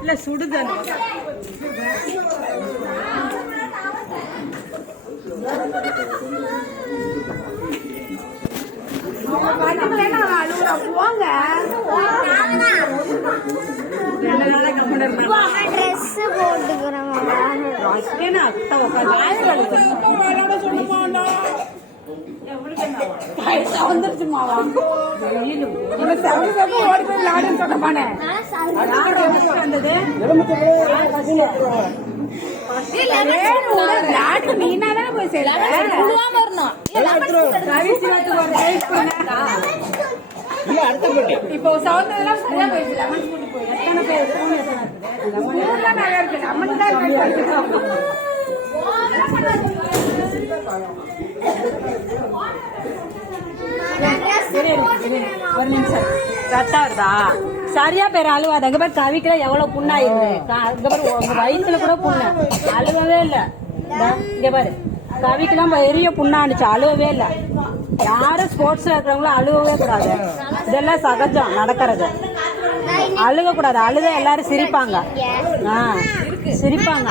இல்ல சுடுதல் போங்க வந்துருச்சுமாவா ஓடி போய் விளையாடுன்னு சொன்ன பானே வந்தது நீனாதான் போய் இப்போ சவுந்தெல்லாம் சரியா போயிடுச்சு லெமன் ஸ்கூட்டி போய் எத்தனை பேர் நிறைய இருக்கு லெமன் தான் ஒரு நிமிஷம் கரெக்டா வருதா சரியா பேர் அழுவாது அங்க பேர் கவிக்கல எவ்வளவு புண்ணாயிருந்து அங்க பேர் உங்க வயிற்றுல கூட புண்ணு அழுவவே இல்ல இங்க பாரு கவிக்கெல்லாம் பெரிய புண்ணாண்டுச்சு அழுவவே இல்ல யாரும் ஸ்போர்ட்ஸ்ல இருக்கிறவங்களும் அழுவவே கூடாது இதெல்லாம் சகஜம் நடக்கிறது அழுக கூடாது அழுத எல்லாரும் சிரிப்பாங்க சிரிப்பாங்க